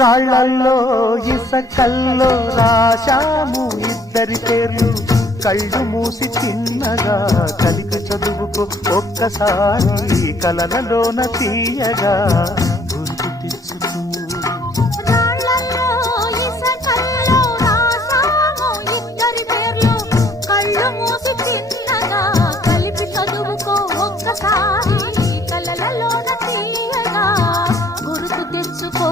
రాళ్ళల్లో ఇసకల్లో రాశాము ఇద్దరి పేర్లు, కళ్ళు మూసి చిన్నగా కలిపి చదువుకో ఒక్కసారి కలలలోన తీయగా గుర్తు తెచ్చుకో. రాళ్ళల్లో ఇసకల్లో రాశాము ఇద్దరి పేర్లు, కళ్ళు మూసి చిన్నగా కలిపి చదువుకో ఒక్కసారి కలలలోన తీయగా గుర్తు తెచ్చుకో.